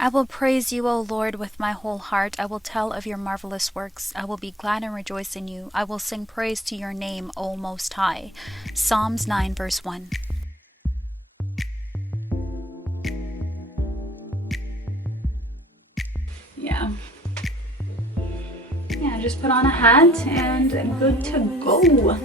I will praise you, O Lord, with my whole heart. I will tell of your marvelous works. I will be glad and rejoice in you. I will sing praise to your name, O Most High. Psalms 9 verse 1. Yeah, just put on a hat and good to go.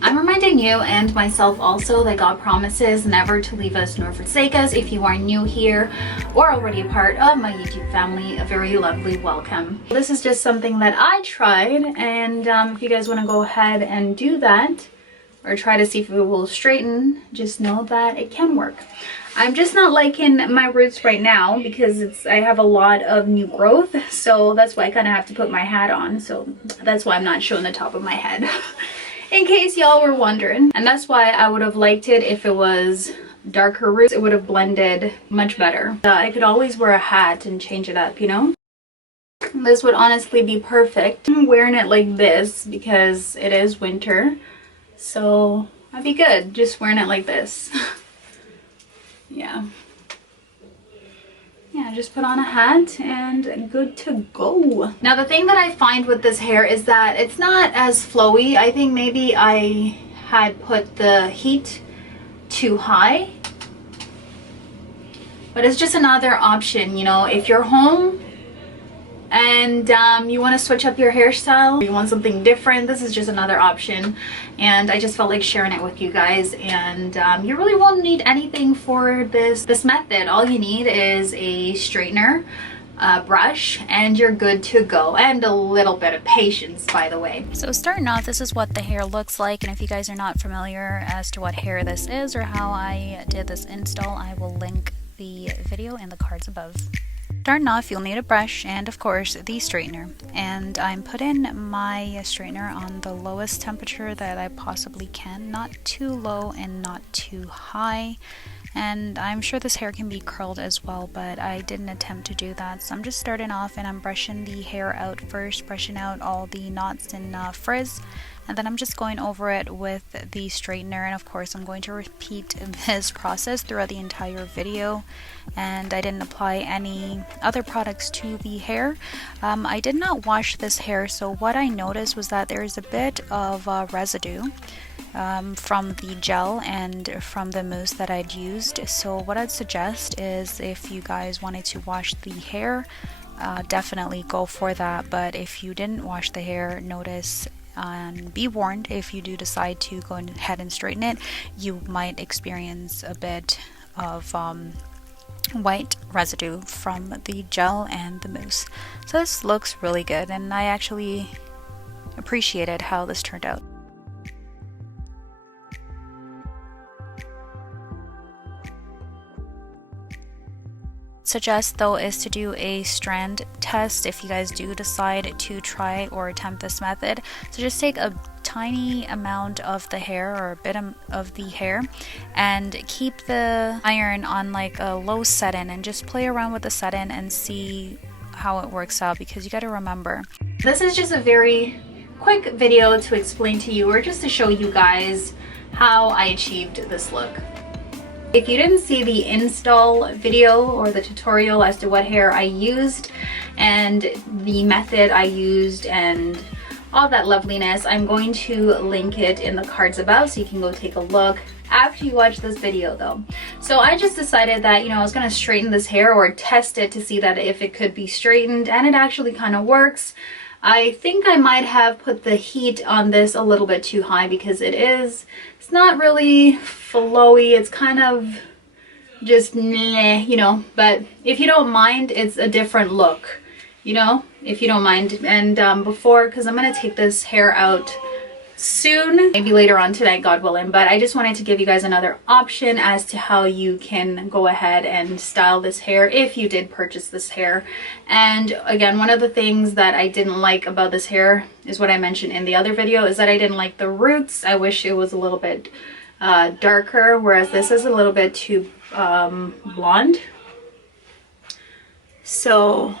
I'm reminding you and myself also that God promises never to leave us nor forsake us. If you are new here or already a part of my YouTube family, a very lovely welcome. This is just something that I tried, and if you guys want to go ahead and do that or try to see if it will straighten, just know that it can work. I'm just not liking my roots right now because I have a lot of new growth, so that's why I kind of have to put my hat on. So that's why I'm not showing the top of my head. In case y'all were wondering. And that's why I would have liked it if it was darker roots. It would have blended much better. I could always wear a hat and change it up, you know? This would honestly be perfect. I'm wearing it like this because it is winter. So I'd be good just wearing it like this. Yeah, just put on a hat and good to go. Now the thing that I find with this hair is that it's not as flowy. I think maybe I had put the heat too high, but it's just another option, you know, if you're home and you want to switch up your hairstyle, you want something different, this is just another option. And I just felt like sharing it with you guys. And you really won't need anything for this method. All you need is a straightener, a brush, and you're good to go. And a little bit of patience, by the way. So starting off, this is what the hair looks like. And if you guys are not familiar as to what hair this is or how I did this install, I will link the video in the cards above. Starting off, you'll need a brush and of course the straightener, and I'm putting my straightener on the lowest temperature that I possibly can, not too low and not too high. And I'm sure this hair can be curled as well, but I didn't attempt to do that. So I'm just starting off and I'm brushing the hair out first, brushing out all the knots and frizz. And then I'm just going over it with the straightener, and of course I'm going to repeat this process throughout the entire video. And I didn't apply any other products to the hair. I did not wash this hair, so what I noticed was that there is a bit of residue from the gel and from the mousse that I'd used. So what I'd suggest is, if you guys wanted to wash the hair, definitely go for that. But if you didn't wash the hair, notice and be warned, if you do decide to go ahead and straighten it, you might experience a bit of white residue from the gel and the mousse. So this looks really good, and I actually appreciated how this turned out. Suggest though is to do a strand test if you guys do decide to try or attempt this method. So just take a tiny amount of the hair, or a bit of the hair, and keep the iron on like a low setting and just play around with the setting and see how it works out, because you got to remember, this is just a very quick video to explain to you, or just to show you guys how I achieved this look. If you didn't see the install video or the tutorial as to what hair I used and the method I used and all that loveliness, I'm going to link it in the cards above so you can go take a look after you watch this video though. So I just decided that, you know, I was going to straighten this hair or test it to see that if it could be straightened, and it actually kind of works. I think I might have put the heat on this a little bit too high, because it's not really flowy, it's kind of just meh, you know. But if you don't mind, it's a different look, you know, if you don't mind. And before, because I'm going to take this hair out soon, maybe later on tonight, God willing, but I just wanted to give you guys another option as to how you can go ahead and style this hair if you did purchase this hair. And again, one of the things that I didn't like about this hair is what I mentioned in the other video, is that I didn't like the roots. I wish it was a little bit darker, whereas this is a little bit too blonde. So,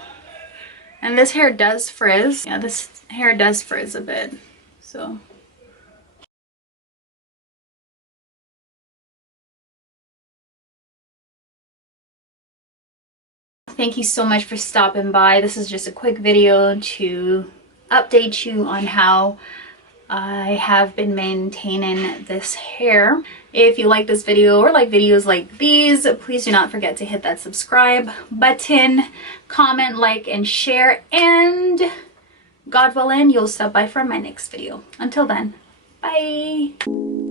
and this hair does frizz. Yeah, this hair does frizz a bit. So Thank you so much for stopping by. This is just a quick video to update you on how I have been maintaining this hair. If you like this video or like videos like these, please do not forget to hit that subscribe button, comment, like, and share, and God willing, you'll stop by for my next video. Until then, bye.